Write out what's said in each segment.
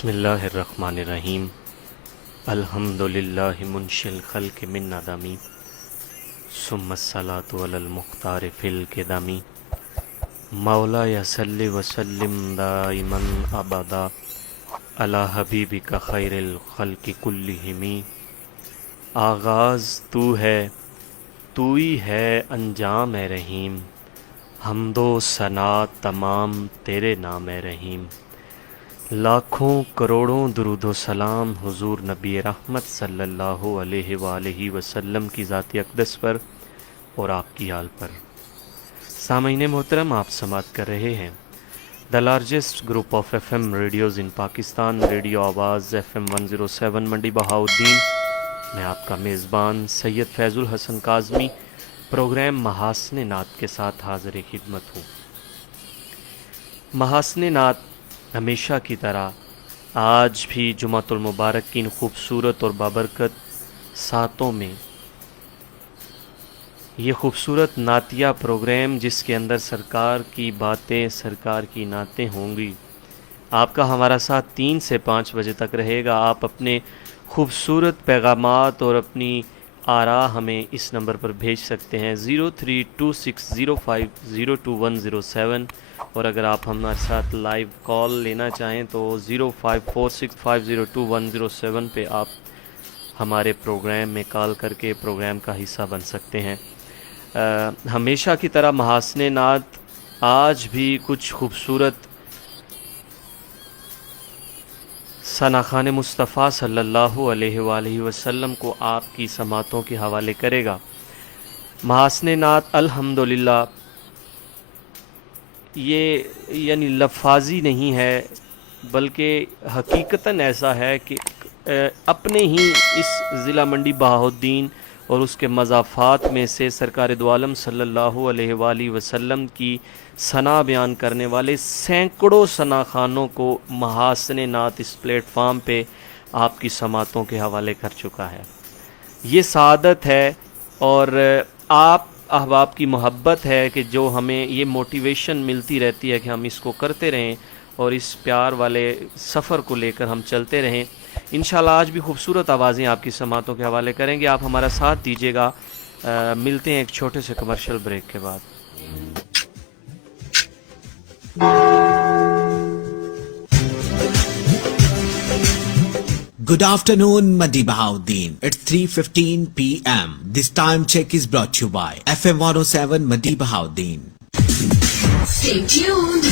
بسم اللہ الرحمن الرحیم الحمدللہ منشی الخلق من ندمی ثم الصلاة علی المختار فی القدمی مولا صلی وسلم دائما ابدا علی حبیبک خیر الخلق کلہم۔ آغاز تو ہے، تو ہی ہے انجام اے رحیم، حمد و ثنا تمام تیرے نام اے رحیم۔ لاکھوں کروڑوں درود و سلام حضور نبی رحمت صلی اللہ علیہ وآلہ وسلم کی ذات اقدس پر اور آپ کی آل پر۔ سامعین محترم، آپ سماعت کر رہے ہیں the largest group of F M radios in Pakistan, radio Awaz F M 107 Mandi Bahauddin. میں آپ کا میزبان سید فیض الحسن کاظمی پروگرام محاسن نعت کے ساتھ حاضر خدمت ہوں۔ محاسن نعت ہمیشہ کی طرح آج بھی جمعۃ المبارک کی ان خوبصورت اور بابرکت ساتوں میں یہ خوبصورت نعتیہ پروگرام جس کے اندر سرکار کی باتیں، سرکار کی نعتیں ہوں گی، آپ کا ہمارا ساتھ 3 سے 5 بجے تک رہے گا۔ آپ اپنے خوبصورت پیغامات اور اپنی آراء ہمیں اس نمبر پر بھیج سکتے ہیں 032605020107، اور اگر آپ ہمارے ساتھ لائیو کال لینا چاہیں تو 0546502107 پہ آپ ہمارے پروگرام میں کال کر کے پروگرام کا حصہ بن سکتے ہیں۔ ہمیشہ کی طرح محاسن نعت آج بھی کچھ خوبصورت ثناخوان مصطفیٰ صلی اللہ علیہ وآلہ وسلم کو آپ کی سماعتوں کے حوالے کرے گا۔ محاسن نعت الحمدللہ یہ یعنی لفاظی نہیں ہے، بلکہ حقیقتاً ایسا ہے کہ اپنے ہی اس ضلع منڈی بہاؤالدین اور اس کے مضافات میں سے سرکار دو عالم صلی اللہ علیہ وآلہ وسلم کی ثنا بیان کرنے والے سینکڑوں ثنا خانوں کو محاسن نعت اس پلیٹ فارم پہ آپ کی سماعتوں کے حوالے کر چکا ہے۔ یہ سعادت ہے اور آپ احباب کی محبت ہے کہ جو ہمیں یہ موٹیویشن ملتی رہتی ہے کہ ہم اس کو کرتے رہیں اور اس پیار والے سفر کو لے کر ہم چلتے رہیں۔ انشاءاللہ آج بھی خوبصورت آوازیں آپ کی سماعتوں کے حوالے کریں گے، آپ ہمارا ساتھ دیجیے گا۔ ملتے ہیں ایک چھوٹے سے کمرشل بریک کے بعد۔ Good afternoon, Madi Bahauddin. It's 3:15 p.m. This time check is brought to you by FM 107 Madi Bahauddin. Stay tuned.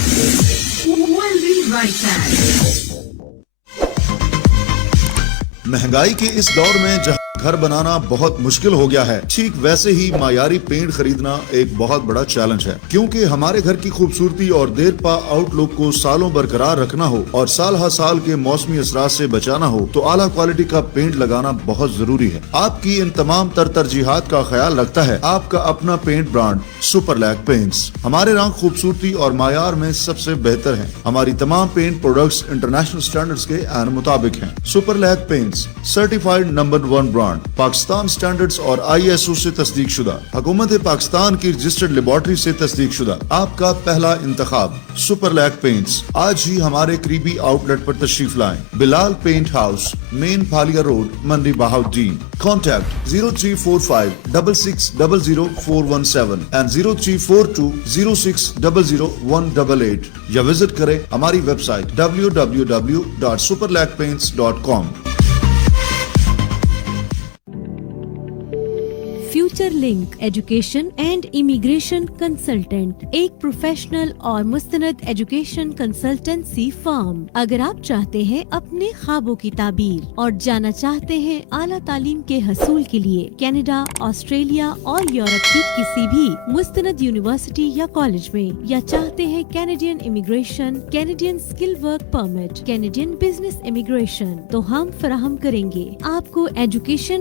We'll be right back. مہنگائی کے اس دور میں جہاں گھر بنانا بہت مشکل ہو گیا ہے، ٹھیک ویسے ہی معیاری پینٹ خریدنا ایک بہت بڑا چیلنج ہے۔ کیونکہ ہمارے گھر کی خوبصورتی اور دیر پا آؤٹ لک کو سالوں برقرار رکھنا ہو اور سال ہر سال کے موسمی اثرات سے بچانا ہو تو اعلیٰ کوالٹی کا پینٹ لگانا بہت ضروری ہے۔ آپ کی ان تمام ترجیحات کا خیال رکھتا ہے آپ کا اپنا paint brand Superlak paints. ہمارے رنگ خوبصورتی اور معیار میں سب سے بہتر ہیں۔ ہماری تمام پینٹ پروڈکٹس انٹرنیشنل سٹینڈرڈز کے عین مطابق ہیں۔ Superlak paints certified number 1 brand, Pakistan standards اور ISO سے تصدیق شدہ، حکومت پاکستان کی رجسٹرڈ لیبارٹری سے تصدیق شدہ، آپ کا پہلا انتخاب سپر لیک پینٹس۔ آج ہی ہمارے قریبی آؤٹ لیٹ پر تشریف لائیں۔ بلال پینٹ ہاؤس، مین پھالیا روڈ، منڈی بہاؤالدین۔ کانٹیکٹ 0345 66000417 and 0342 06000188 یا وزٹ کریں ہماری website www.superlakpaints.com۔ Future link education and immigration consultant ایک پروفیشنل اور مستند ایجوکیشن کنسلٹنسی فرم۔ اگر آپ چاہتے ہیں اپنے خوابوں کی تعبیر اور جانا چاہتے ہیں اعلیٰ تعلیم کے حصول کے لیے کینیڈا، آسٹریلیا اور یورپ کی کسی بھی مستند یونیورسٹی یا کالج میں، یا چاہتے ہیں Canadian immigration, Canadian skill work permit, Canadian business immigration, تو ہم فراہم کریں گے آپ کو education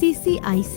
CCIC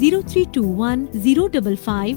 0321 055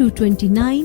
229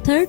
3rd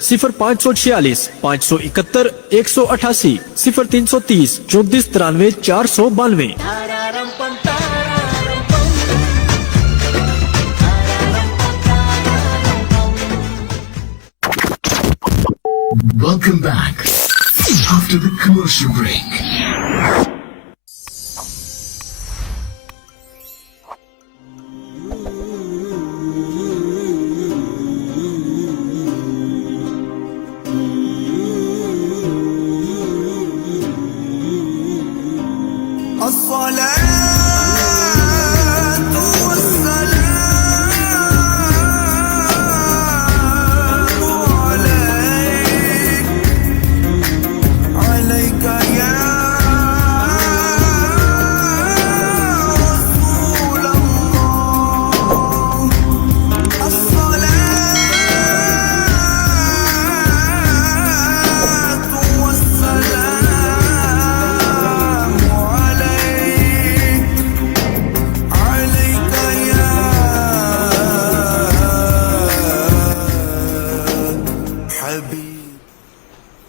0546 571 188 0330 34 93 492। Welcome back after the commercial break.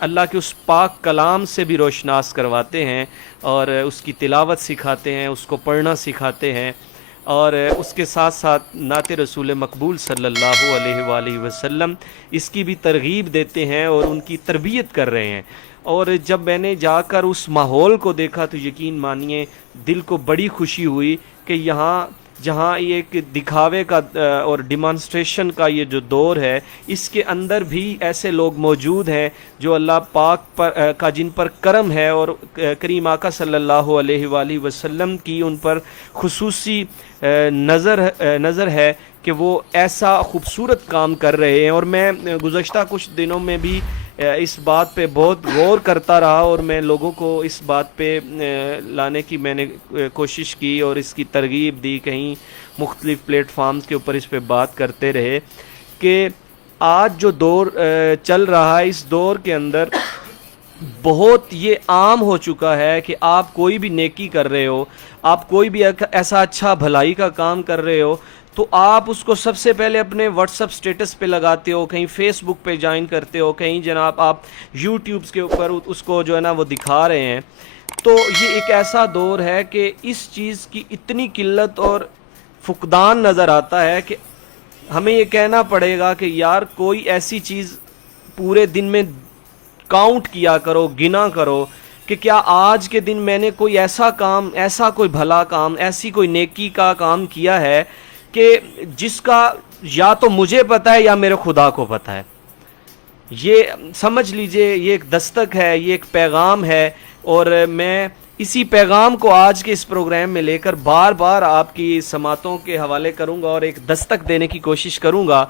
اللہ کے اس پاک کلام سے بھی روشناس کرواتے ہیں اور اس کی تلاوت سکھاتے ہیں، اس کو پڑھنا سکھاتے ہیں، اور اس کے ساتھ ساتھ نعت رسول مقبول صلی اللہ علیہ وآلہ وسلم اس کی بھی ترغیب دیتے ہیں اور ان کی تربیت کر رہے ہیں۔ اور جب میں نے جا کر اس ماحول کو دیکھا تو یقین مانیے دل کو بڑی خوشی ہوئی کہ یہاں جہاں یہ ایک دکھاوے کا اور ڈیمانسٹریشن کا یہ جو دور ہے، اس کے اندر بھی ایسے لوگ موجود ہیں جو اللہ پاک پر کا جن پر کرم ہے اور کریم آقا صلی اللہ علیہ وآلہ وسلم کی ان پر خصوصی نظر ہے کہ وہ ایسا خوبصورت کام کر رہے ہیں۔ اور میں گزشتہ کچھ دنوں میں بھی اس بات پہ بہت غور کرتا رہا اور میں لوگوں کو اس بات پہ لانے کی میں نے کوشش کی اور اس کی ترغیب دی، کہیں مختلف پلیٹ فارمز کے اوپر اس پہ بات کرتے رہے کہ آج جو دور چل رہا ہے، اس دور کے اندر بہت یہ عام ہو چکا ہے کہ آپ کوئی بھی نیکی کر رہے ہو، آپ کوئی بھی ایسا اچھا بھلائی کا کام کر رہے ہو تو آپ اس کو سب سے پہلے اپنے واٹس اپ سٹیٹس پہ لگاتے ہو، کہیں فیس بک پہ جوائن کرتے ہو، کہیں جناب آپ یوٹیوبز کے اوپر اس کو جو ہے نا وہ دکھا رہے ہیں۔ تو یہ ایک ایسا دور ہے کہ اس چیز کی اتنی قلت اور فقدان نظر آتا ہے کہ ہمیں یہ کہنا پڑے گا کہ یار کوئی ایسی چیز پورے دن میں کاؤنٹ کیا کرو، گنا کرو کہ کیا آج کے دن میں نے کوئی ایسا کام، ایسا کوئی بھلا کام، ایسی کوئی نیکی کا کام کیا ہے کہ جس کا یا تو مجھے پتہ ہے یا میرے خدا کو پتہ ہے۔ یہ سمجھ لیجئے یہ ایک دستک ہے، یہ ایک پیغام ہے، اور میں اسی پیغام کو آج کے اس پروگرام میں لے کر بار بار آپ کی سماعتوں کے حوالے کروں گا اور ایک دستک دینے کی کوشش کروں گا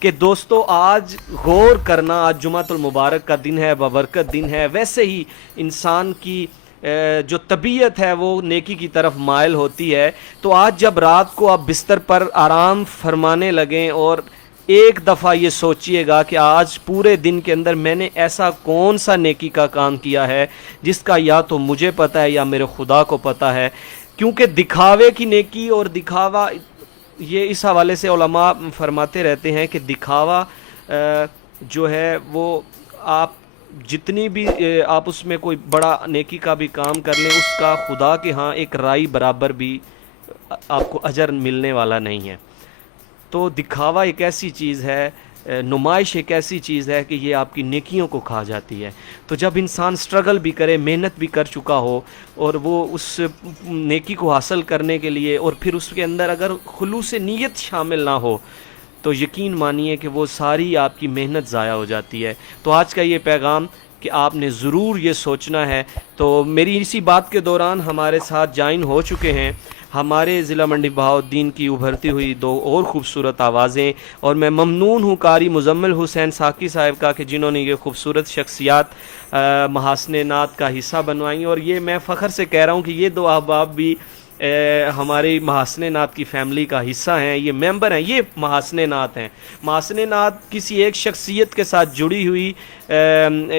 کہ دوستو آج غور کرنا، آج جمعۃ المبارک کا دن ہے، بابرکت دن ہے، ویسے ہی انسان کی جو طبیعت ہے وہ نیکی کی طرف مائل ہوتی ہے۔ تو آج جب رات کو آپ بستر پر آرام فرمانے لگیں اور ایک دفعہ یہ سوچئے گا کہ آج پورے دن کے اندر میں نے ایسا کون سا نیکی کا کام کیا ہے جس کا یا تو مجھے پتہ ہے یا میرے خدا کو پتہ ہے، کیونکہ دکھاوے کی نیکی اور دکھاوا، یہ اس حوالے سے علماء فرماتے رہتے ہیں کہ دکھاوا جو ہے وہ آپ جتنی بھی آپ اس میں کوئی بڑا نیکی کا بھی کام کر لیں، اس کا خدا کے ہاں ایک رائی برابر بھی آپ کو اجر ملنے والا نہیں ہے۔ تو دکھاوا ایک ایسی چیز ہے، نمائش ایک ایسی چیز ہے کہ یہ آپ کی نیکیوں کو کھا جاتی ہے۔ تو جب انسان سٹرگل بھی کرے، محنت بھی کر چکا ہو اور وہ اس نیکی کو حاصل کرنے کے لیے، اور پھر اس کے اندر اگر خلوص نیت شامل نہ ہو تو یقین مانیے کہ وہ ساری آپ کی محنت ضائع ہو جاتی ہے۔ تو آج کا یہ پیغام کہ آپ نے ضرور یہ سوچنا ہے۔ تو میری اسی بات کے دوران ہمارے ساتھ جوائن ہو چکے ہیں ہمارے ضلع منڈی بہاؤالدین کی ابھرتی ہوئی دو اور خوبصورت آوازیں، اور میں ممنون ہوں قاری مزمل حسین ساکی صاحب کا کہ جنہوں نے یہ خوبصورت شخصیات محاسن نعت کا حصہ بنوائی، اور یہ میں فخر سے کہہ رہا ہوں کہ یہ دو احباب بھی ہماری محاسن نعت کی فیملی کا حصہ ہیں، یہ ممبر ہیں، یہ محاسن نعت ہیں۔ محاسن نعت کسی ایک شخصیت کے ساتھ جڑی ہوئی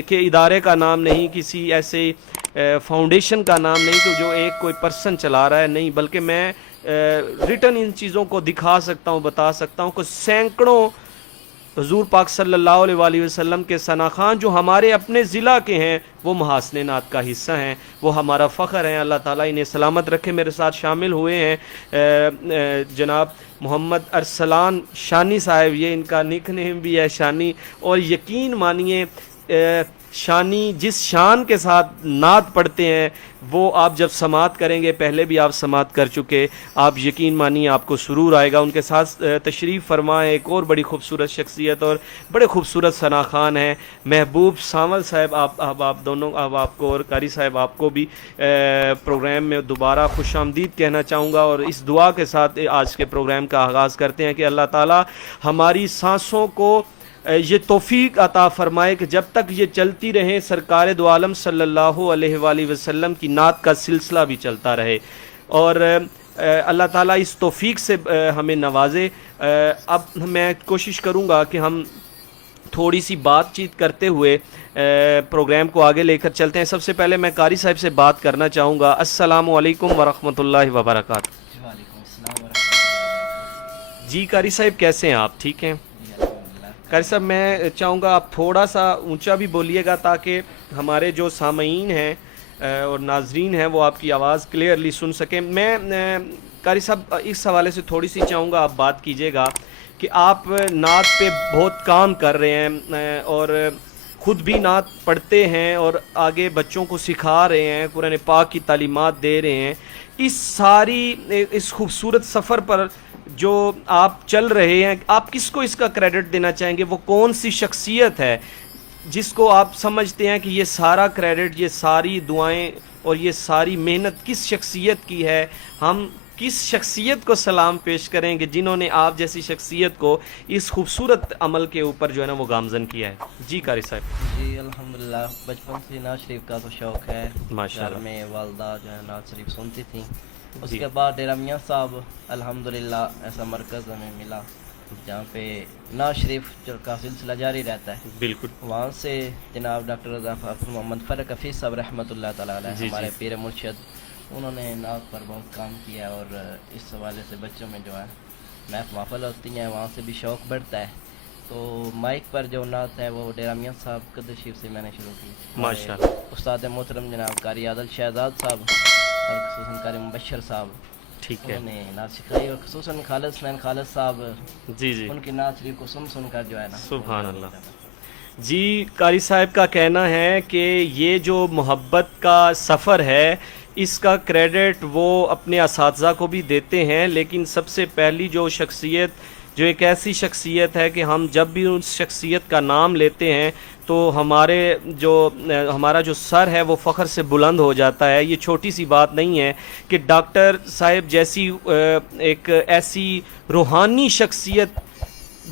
کہ ادارے کا نام نہیں، کسی ایسے فاؤنڈیشن کا نام نہیں کہ جو ایک کوئی پرسن چلا رہا ہے، نہیں، بلکہ میں ریٹن ان چیزوں کو دکھا سکتا ہوں، بتا سکتا ہوں کہ سینکڑوں حضور پاک صلی اللہ علیہ وآلہ وسلم کے ثناخان جو ہمارے اپنے ضلع کے ہیں وہ محاسن نعت کا حصہ ہیں، وہ ہمارا فخر ہیں۔ اللہ تعالیٰ انہیں سلامت رکھے۔ میرے ساتھ شامل ہوئے ہیں جناب محمد ارسلان شانی صاحب، یہ ان کا نک نیم بھی ہے شانی، اور یقین مانیے شانی جس شان کے ساتھ نعت پڑھتے ہیں وہ آپ جب سماعت کریں گے، پہلے بھی آپ سماعت کر چکے، آپ یقین مانیے آپ کو سرور آئے گا۔ ان کے ساتھ تشریف فرما ہے ایک اور بڑی خوبصورت شخصیت اور بڑے خوبصورت ثناخان ہیں محبوب سانول صاحب۔ آپ دونوں، اب آپ کو اور قاری صاحب آپ کو بھی پروگرام میں دوبارہ خوش آمدید کہنا چاہوں گا، اور اس دعا کے ساتھ آج کے پروگرام کا آغاز کرتے ہیں کہ اللہ تعالی ہماری سانسوں کو یہ توفیق عطا فرمائے کہ جب تک یہ چلتی رہیں سرکار دو عالم صلی اللہ علیہ وآلہ وسلم کی نعت کا سلسلہ بھی چلتا رہے، اور اللہ تعالیٰ اس توفیق سے ہمیں نوازے۔ اب میں کوشش کروں گا کہ ہم تھوڑی سی بات چیت کرتے ہوئے پروگرام کو آگے لے کر چلتے ہیں۔ سب سے پہلے میں قاری صاحب سے بات کرنا چاہوں گا۔ السلام علیکم ورحمۃ اللہ وبرکاتہ۔ وعلیکم السلام ورحمۃ اللہ۔ جی قاری صاحب کیسے ہیں آپ؟ ٹھیک ہیں؟ قاری صاحب میں چاہوں گا آپ تھوڑا سا اونچا بھی بولیے گا تاکہ ہمارے جو سامعین ہیں اور ناظرین ہیں وہ آپ کی آواز کلیئرلی سن سکیں. میں قاری صاحب اس حوالے سے تھوڑی سی چاہوں گا آپ بات کیجیے گا کہ آپ نعت پہ بہت کام کر رہے ہیں اور خود بھی نعت پڑھتے ہیں اور آگے بچوں کو سکھا رہے ہیں, قرآن پاک کی تعلیمات دے رہے ہیں. اس خوبصورت سفر پر جو آپ چل رہے ہیں, آپ کس کو اس کا کریڈٹ دینا چاہیں گے؟ وہ کون سی شخصیت ہے جس کو آپ سمجھتے ہیں کہ یہ سارا کریڈٹ, یہ ساری دعائیں اور یہ ساری محنت کس شخصیت کی ہے؟ ہم کس شخصیت کو سلام پیش کریں گے جنہوں نے آپ جیسی شخصیت کو اس خوبصورت عمل کے اوپر جو ہے نا وہ گامزن کیا ہے؟ جی قاری صاحب. جی الحمدللہ, بچپن سے نعت شریف کا تو شوق ہے. ماشاءاللہ. گھر میں والدہ جو ہے نعت شریف سنتی تھیں. اس جی. کے بعد ڈیرہ میاں صاحب الحمدللہ ایسا مرکز ہمیں ملا جہاں پہ نعت شریف کا سلسلہ جاری رہتا ہے. بالکل. وہاں سے جناب ڈاکٹر محمد فرق حفیظ صاحب رحمۃ اللہ تعالیٰ علیہ ہمارے پیر مرشد, انہوں نے نعت پر بہت کام کیا اور اس حوالے سے بچوں میں جو ہے محفل ہوتی ہیں, وہاں سے بھی شوق بڑھتا ہے. تو مائک پر جو نعت ہے وہ ڈیرہ میاں صاحب قدر شریف سے میں نے شروع کی. ماشاءاللہ. استاد محترم جناب قاری عادل شہزاد صاحب اور خصوصاً قاری مبشر صاحب, ٹھیک ہے, انہوں نے نعت سکھائی اور خصوصاً خالد حسنین خالد صاحب, جی جی, ان کی نعت شریف کو سن کر جو ہے نا سبحان اللہ. جی قاری صاحب کا کہنا ہے کہ یہ جو محبت کا سفر ہے اس کا کریڈٹ وہ اپنے اساتذہ کو بھی دیتے ہیں, لیکن سب سے پہلی جو شخصیت, جو ایک ایسی شخصیت ہے کہ ہم جب بھی اس شخصیت کا نام لیتے ہیں تو ہمارا جو سر ہے وہ فخر سے بلند ہو جاتا ہے. یہ چھوٹی سی بات نہیں ہے کہ ڈاکٹر صاحب جیسی ایک ایسی روحانی شخصیت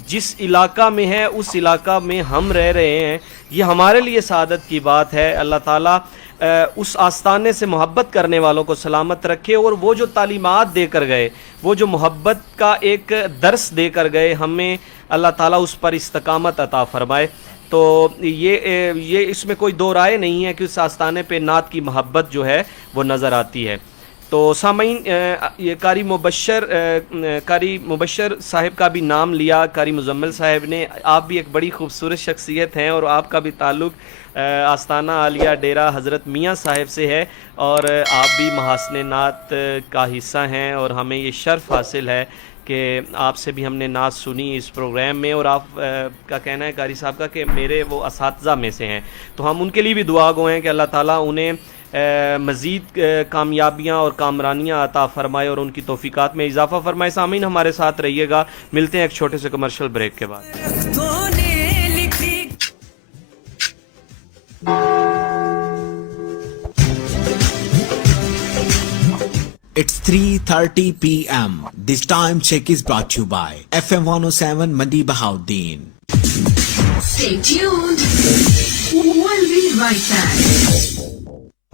جس علاقہ میں ہے اس علاقہ میں ہم رہ رہے ہیں, یہ ہمارے لیے سعادت کی بات ہے. اللہ تعالیٰ اس آستانے سے محبت کرنے والوں کو سلامت رکھے, اور وہ جو تعلیمات دے کر گئے, وہ جو محبت کا ایک درس دے کر گئے, ہمیں اللہ تعالیٰ اس پر استقامت عطا فرمائے. تو یہ اس میں کوئی دو رائے نہیں ہے کہ اس آستانے پہ نعت کی محبت جو ہے وہ نظر آتی ہے. تو سامعین, یہ قاری مبشر صاحب کا بھی نام لیا, قاری مزمل صاحب نے. آپ بھی ایک بڑی خوبصورت شخصیت ہیں اور آپ کا بھی تعلق آستانہ عالیہ ڈیرہ حضرت میاں صاحب سے ہے, اور آپ بھی محاسن نعت کا حصہ ہیں, اور ہمیں یہ شرف حاصل ہے کہ آپ سے بھی ہم نے نعت سنی اس پروگرام میں. اور آپ کا کہنا ہے قاری صاحب کا کہ میرے وہ اساتذہ میں سے ہیں, تو ہم ان کے لیے بھی دعا گو ہیں کہ اللہ تعالیٰ انہیں مزید کامیابیاں اور کامرانیاں عطا فرمائے اور ان کی توفیقات میں اضافہ فرمائے. سامعین ہمارے ساتھ رہیے گا, ملتے ہیں ایک چھوٹے سے کمرشل بریک کے بعد. It's 3:30 p.m. This time check is brought to you by FM 107 Mandi Bahauddin. Stay tuned. We'll be right back.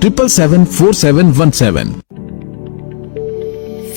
777 4717.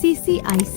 CCIC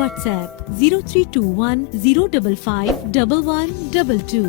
WhatsApp 0321 055 1122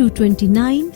229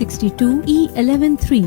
62 E113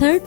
3rd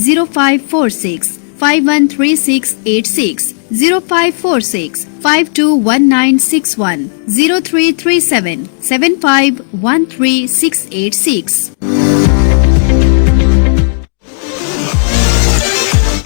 0546 513686 0546 521961 0337 7513686।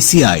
ICI,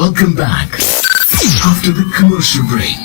Welcome back after the commercial break.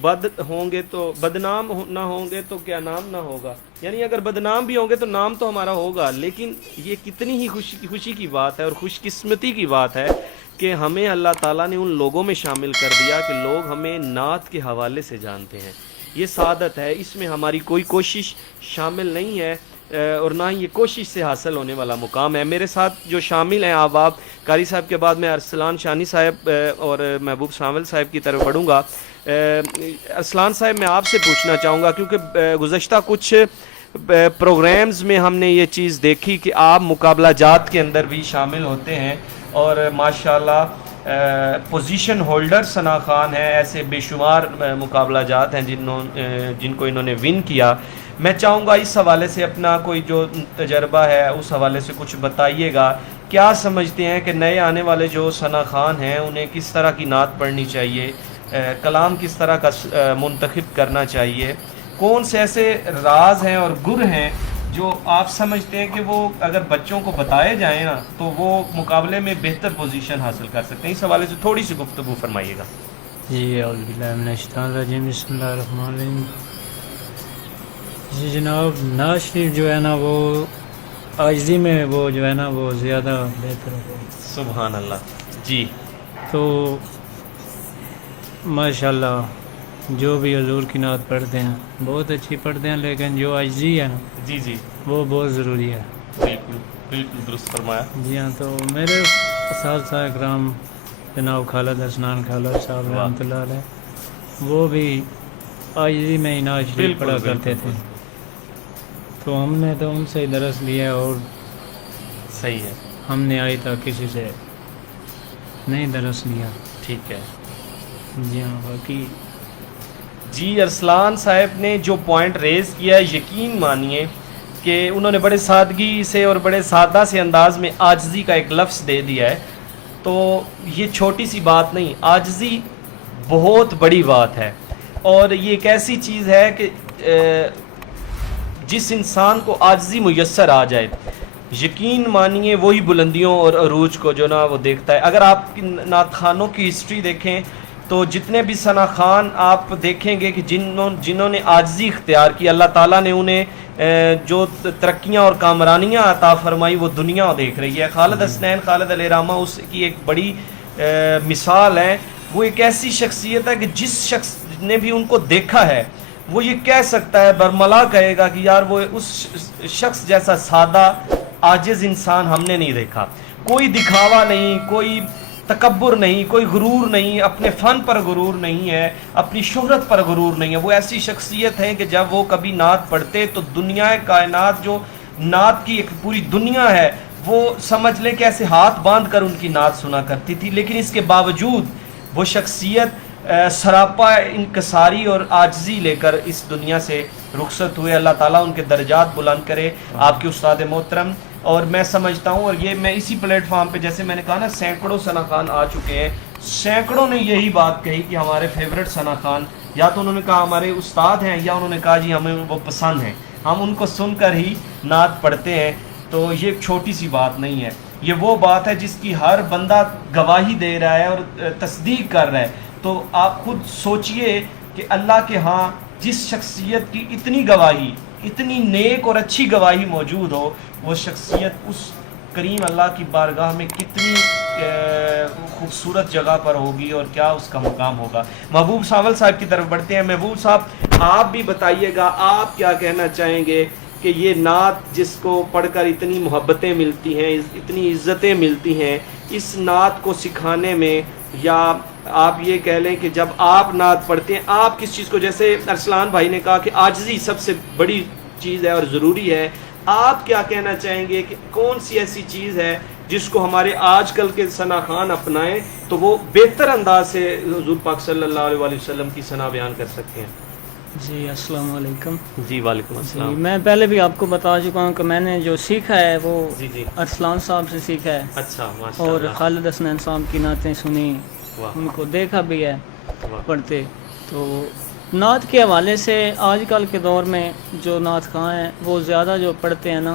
بد ہوں گے تو بدنام نہ ہوں گے تو کیا نام نہ ہوگا، یعنی اگر بدنام بھی ہوں گے تو نام تو ہمارا ہوگا. لیکن یہ کتنی ہی خوشی کی بات ہے اور خوش قسمتی کی بات ہے کہ ہمیں اللہ تعالیٰ نے ان لوگوں میں شامل کر دیا کہ لوگ ہمیں نعت کے حوالے سے جانتے ہیں. یہ سعادت ہے، اس میں ہماری کوئی کوشش شامل نہیں ہے اور نہ ہی یہ کوشش سے حاصل ہونے والا مقام ہے. میرے ساتھ جو شامل ہیں احباب، قاری صاحب کے بعد میں ارسلان شانی صاحب اور محبوب سامل صاحب کی طرف بڑھوں گا. ارسلان صاحب میں آپ سے پوچھنا چاہوں گا، کیونکہ گزشتہ کچھ پروگرامز میں ہم نے یہ چیز دیکھی کہ آپ مقابلہ جات کے اندر بھی شامل ہوتے ہیں اور ماشاءاللہ پوزیشن ہولڈر ثنا خان ہیں، ایسے بے شمار مقابلہ جات ہیں جن کو انہوں نے ون کیا. میں چاہوں گا اس حوالے سے اپنا کوئی جو تجربہ ہے اس حوالے سے کچھ بتائیے گا. کیا سمجھتے ہیں کہ نئے آنے والے جو ثنا خان ہیں انہیں کس طرح کی نعت پڑھنی چاہیے، کلام کس طرح کا منتخب کرنا چاہیے، کون سے ایسے راز ہیں اور گر ہیں جو آپ سمجھتے ہیں کہ وہ اگر بچوں کو بتائے جائیں نا تو وہ مقابلے میں بہتر پوزیشن حاصل کر سکتے ہیں؟ اس حوالے سے تھوڑی سی گفتگو فرمائیے گا. جی اعوذ باللہ من الشیطان الرجیم، بسم اللہ الرحمن الرحیم. جی جناب، نعت شریف جو ہے نا وہ عاجزی میں وہ جو ہے نا وہ زیادہ بہتر ہے. سبحان اللہ. جی تو ماشاءاللہ جو بھی حضور کی نعت پڑھتے ہیں بہت اچھی پڑھتے ہیں، لیکن جو عاجزی ہے نا جی جی وہ بہت ضروری ہے. بالکل بالکل درست فرمایا. جی ہاں، تو میرے اساتذہ اکرام جناب خالد حسنان خالد صاحب رحمۃ اللہ علیہ وہ بھی عاجزی میں نعت شریف پڑھا کرتے تھے، تو ہم نے تو ان سے ہی درس لیا اور صحیح ہے، ہم نے آج تک کسی سے نہیں درس لیا. ٹھیک ہے. جی ہاں، باقی جی ارسلان صاحب نے جو پوائنٹ ریز کیا یقین مانیے کہ انہوں نے بڑے سادگی سے اور بڑے سادہ سے انداز میں عاجزی کا ایک لفظ دے دیا ہے. تو یہ چھوٹی سی بات نہیں، عاجزی بہت بڑی بات ہے اور یہ ایک ایسی چیز ہے کہ جس انسان کو عاجزی میسر آ جائے یقین مانیے وہی بلندیوں اور عروج کو جو نا وہ دیکھتا ہے. اگر آپ نعت خانوں کی ہسٹری دیکھیں تو جتنے بھی ثنا خان آپ دیکھیں گے کہ جنہوں نے عاجزی اختیار کی، اللہ تعالیٰ نے انہیں جو ترقیاں اور کامرانیاں عطا فرمائی وہ دنیا دیکھ رہی ہے. خالد حسنین خالد علیہ رحمہ اس کی ایک بڑی مثال ہے. وہ ایک ایسی شخصیت ہے کہ جس شخص نے بھی ان کو دیکھا ہے وہ یہ کہہ سکتا ہے، برملا کہے گا کہ یار وہ اس شخص جیسا سادہ عاجز انسان ہم نے نہیں دیکھا. کوئی دکھاوا نہیں، کوئی تکبر نہیں، کوئی غرور نہیں، اپنے فن پر غرور نہیں ہے، اپنی شہرت پر غرور نہیں ہے. وہ ایسی شخصیت ہے کہ جب وہ کبھی نعت پڑھتے تو دنیا کائنات جو نعت کی ایک پوری دنیا ہے وہ سمجھ لیں کہ ایسے ہاتھ باندھ کر ان کی نعت سنا کرتی تھی. لیکن اس کے باوجود وہ شخصیت سراپا انکساری اور عاجزی لے کر اس دنیا سے رخصت ہوئے. اللہ تعالیٰ ان کے درجات بلند کرے. آپ کے استاد محترم، اور میں سمجھتا ہوں اور یہ میں اسی پلیٹ فارم پہ جیسے میں نے کہا نا سینکڑوں ثنا خان آ چکے ہیں، سینکڑوں نے یہی بات کہی کہ ہمارے فیوریٹ ثنا خان یا تو انہوں نے کہا ہمارے استاد ہیں یا انہوں نے کہا جی ہمیں وہ پسند ہیں، ہم ان کو سن کر ہی نعت پڑھتے ہیں. تو یہ ایک چھوٹی سی بات نہیں ہے، یہ وہ بات ہے جس کی ہر بندہ گواہی دے رہا ہے اور تصدیق کر رہا ہے. تو آپ خود سوچئے کہ اللہ کے ہاں جس شخصیت کی اتنی گواہی، اتنی نیک اور اچھی گواہی موجود ہو، وہ شخصیت اس کریم اللہ کی بارگاہ میں کتنی خوبصورت جگہ پر ہوگی اور کیا اس کا مقام ہوگا. محبوب ساول صاحب کی طرف بڑھتے ہیں. محبوب صاحب آپ بھی بتائیے گا، آپ کیا کہنا چاہیں گے کہ یہ نعت جس کو پڑھ کر اتنی محبتیں ملتی ہیں، اتنی عزتیں ملتی ہیں، اس نعت کو سکھانے میں، یا آپ یہ کہہ لیں کہ جب آپ نعت پڑھتے ہیں آپ کس چیز کو، جیسے ارسلان بھائی نے کہا کہ عاجزی سب سے بڑی چیز ہے اور ضروری ہے، آپ کیا کہنا چاہیں گے کہ کون سی ایسی چیز ہے جس کو ہمارے آج کل کے ثنا خان اپنائیں تو وہ بہتر انداز سے حضور پاک صلی اللہ علیہ وآلہ وسلم کی ثنا بیان کر سکتے ہیں؟ جی السلام علیکم. جی وعلیکم السلام. میں پہلے بھی آپ کو بتا چکا ہوں کہ میں نے جو سیکھا ہے وہ جی ارسلان صاحب سے سیکھا ہے. اچھا ماشاء اللہ. اور خالد حسنین صاحب کی نعتیں سنی، ان کو دیکھا بھی ہے پڑھتے. تو نعت کے حوالے سے آج کل کے دور میں جو نعت خواں ہیں وہ زیادہ جو پڑھتے ہیں نا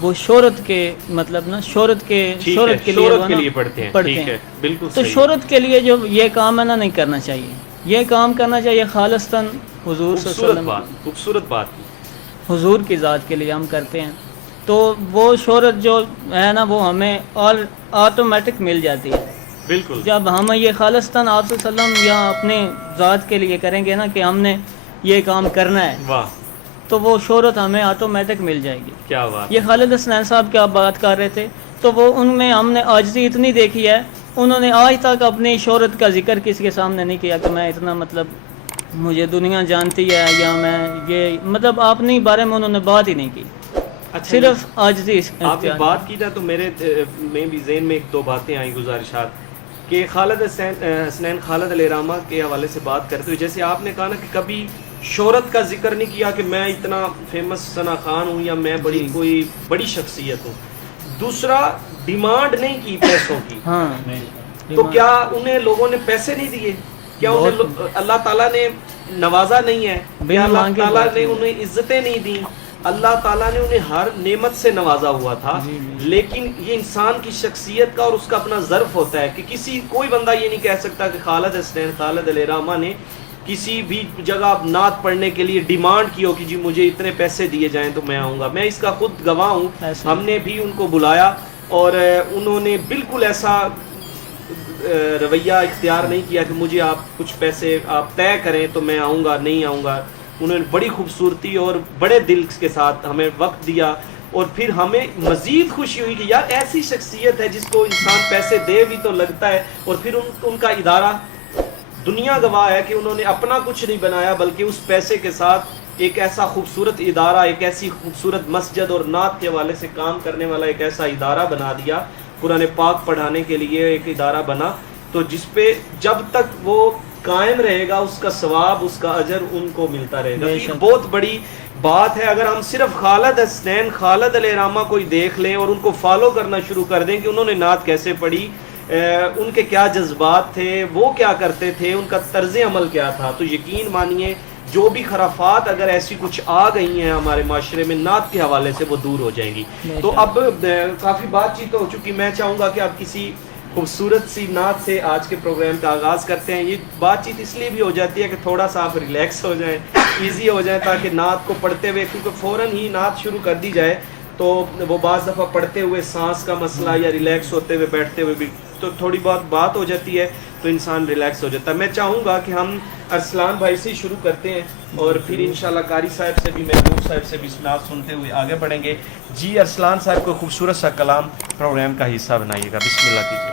وہ شہرت کے مطلب نا شہرت کے لیے پڑھتے ہیں. بالکل. تو شہرت کے لیے جو یہ کام ہے نا نہیں کرنا چاہیے. یہ کام کرنا چاہیے خالصتاً حضور صلی اللہ علیہ وسلم، خوبصورت بات حضور کی ذات کے لیے ہم کرتے ہیں، تو وہ شہرت جو ہے نا وہ ہمیں آٹومیٹک مل جاتی ہے. بالکل جب ہم یہ خالصتاً آپ صلی اللہ علیہ وسلم یا اپنے ذات کے لیے کریں گے نا کہ ہم نے یہ کام کرنا ہے، واہ تو وہ شہرت ہمیں آٹومیٹک مل جائے گی. کیا بات. یہ خالد حسنین صاحب کی آپ بات کر رہے تھے، تو وہ ان میں ہم نے عاجزی اتنی دیکھی ہے، انہوں نے آج تک اپنی شہرت کا ذکر کسی کے سامنے نہیں کیا کہ میں اتنا مطلب مجھے دنیا جانتی ہے یا میں یہ مطلب اپنے بارے میں انہوں نے بات ہی نہیں کی. اچھا صرف عاجزی. آپ نے بات کی تھا تو میرے میں بھی ذہن میں ایک دو باتیں آئیں گزارشات کہ خالد حسنین خالد علیہ رحمہ کے حوالے سے بات کرتے ہوئے جیسے آپ نے کہا نا کہ کبھی شہرت کا ذکر نہیں کیا کہ میں اتنا فیمس ثنا خان ہوں یا میں بڑی کوئی بڑی شخصیت ہوں. دوسرا ڈیمانڈ نہیں کی پیسوں کی. تو کیا انہیں لوگوں نے پیسے نہیں دیے؟ کیا انہیں اللہ تعالیٰ نے نوازا نہیں ہے؟ کیا اللہ تعالیٰ نے انہیں عزتیں نہیں دیں؟ اللہ تعالیٰ نے انہیں ہر نعمت سے نوازا ہوا تھا. لیکن یہ انسان کی شخصیت کا اور اس کا اپنا ظرف ہوتا ہے کہ کوئی بندہ یہ نہیں کہہ سکتا کہ خالد حسنین خالد علیہ رحمہ نے کسی بھی جگہ نعت پڑھنے کے لیے ڈیمانڈ کی ہو کہ جی مجھے اتنے پیسے دیے جائیں تو میں آؤں گا. میں اس کا خود گواہ ہوں. ہم نے بھی ان کو بلایا اور انہوں نے بالکل ایسا رویہ اختیار نہیں کیا کہ مجھے آپ کچھ پیسے آپ طے کریں تو میں آؤں گا نہیں آؤں گا. انہوں نے بڑی خوبصورتی اور بڑے دل کے ساتھ ہمیں وقت دیا اور پھر ہمیں مزید خوشی ہوئی کہ یار ایسی شخصیت ہے جس کو انسان پیسے دے بھی تو لگتا ہے. اور پھر ان کا ادارہ دنیا گواہ ہے کہ انہوں نے اپنا کچھ نہیں بنایا بلکہ اس پیسے کے ساتھ ایک ایسا خوبصورت ادارہ، ایک ایسی خوبصورت مسجد اور نعت کے حوالے سے کام کرنے والا ایک ایسا ادارہ بنا دیا. قرآن پاک پڑھانے کے لیے ایک ادارہ بنا تو جس پہ جب تک وہ قائم رہے گا اس کا ثواب اس کا اجر ان کو ملتا رہے گا. یہ بہت بڑی بات ہے. اگر ہم صرف خالد حسنین خالد علیہ رحمہ کو ہی دیکھ لیں اور ان کو فالو کرنا شروع کر دیں کہ انہوں نے نعت کیسے پڑھی، ان کے کیا جذبات تھے، وہ کیا کرتے تھے، ان کا طرز عمل کیا تھا، تو یقین مانیے جو بھی خرافات اگر ایسی کچھ آ گئی ہیں ہمارے معاشرے میں نعت کے حوالے سے وہ دور ہو جائیں گی. تو اب کافی بات چیت ہو چکی. میں چاہوں گا کہ آپ کسی خوبصورت سی نعت سے آج کے پروگرام کا آغاز کرتے ہیں. یہ بات چیت اس لیے بھی ہو جاتی ہے کہ تھوڑا سا آپ ریلیکس ہو جائیں، ایزی ہو جائیں، تاکہ نعت کو پڑھتے ہوئے کیونکہ فوراً ہی نعت شروع کر دی جائے تو وہ بعض دفعہ پڑھتے ہوئے سانس کا مسئلہ یا ریلیکس ہوتے ہوئے بیٹھتے ہوئے بھی تو تھوڑی بہت بات ہو جاتی ہے تو انسان ریلیکس ہو جاتا ہے. میں چاہوں گا کہ ہم ارسلان بھائی سے شروع کرتے ہیں اور پھر انشاءاللہ قاری صاحب سے بھی محبوب صاحب سے بھی نعت سنتے ہوئے آگے بڑھیں گے. جی ارسلان صاحب کو خوبصورت سا کلام پروگرام کا حصہ بنائیے گا. بسم اللہ کیجیے.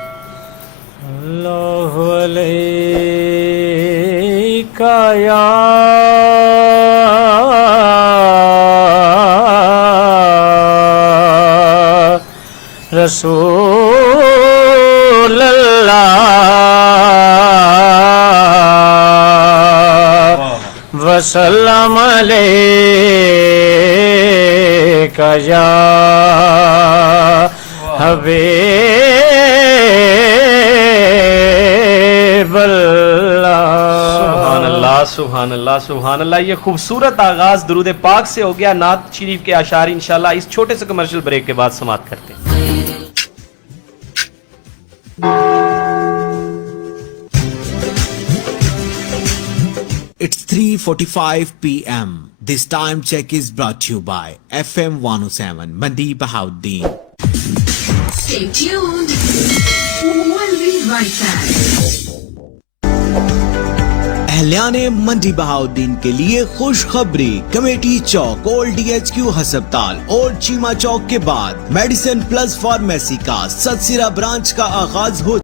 اللہ علیہ یا رسول اللہ وسلم علیکہ یا حبیب اللہ. سبحان اللہ سبحان اللہ سبحان اللہ. یہ خوبصورت آغاز درود پاک سے ہو گیا. نعت شریف کے اشعار انشاءاللہ اس چھوٹے سے کمرشل بریک کے بعد سماعت کرتے ہیں. It's 3:45 p.m. This time check is brought to you by FM 107 Mandi Bahauddin. Stay tuned. We'll be right back. اہلیان منڈی بہاؤدین کے لیے خوشخبری. کمیٹی چوک اولڈ DHQ ہسپتال اور چیما چوک کے بعد میڈیسن پلس فارمیسی کا 7 برانچ کا آغاز ہو